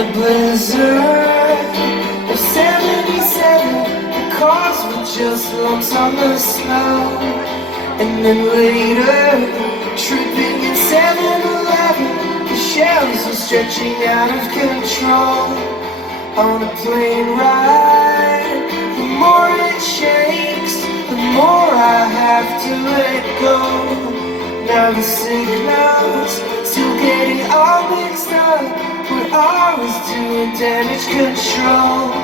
a blizzard of 77, the cars were just lumps on the snow. And then later, tripping at 7-Eleven, the shelves were stretching out of control. On a plane ride, the more it shakes, the more I have to let go. Now the signals still getting all mixed up, but I was doing damage control.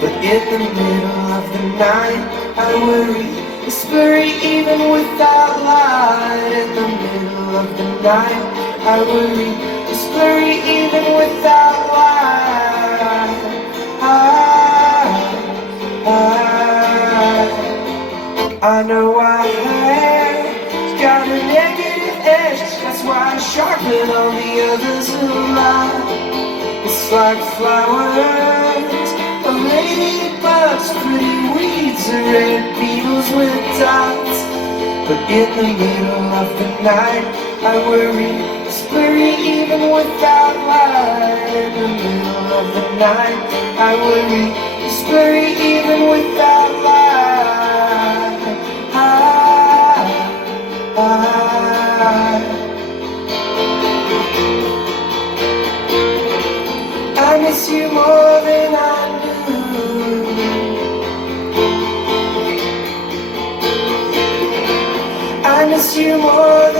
But in the middle of the night, I worry, whispering even without light. In the middle of the night, I worry, whispering even without light. I know I have got a negative edge, that's why I sharpen all the others alive. It's like flowers, or ladybugs, pretty weeds, or red beetles with dots. But in the middle of the night, I worry, whispering even without light. In the middle of the night, I worry, whispering even without light. I miss you more than I knew. I miss you more than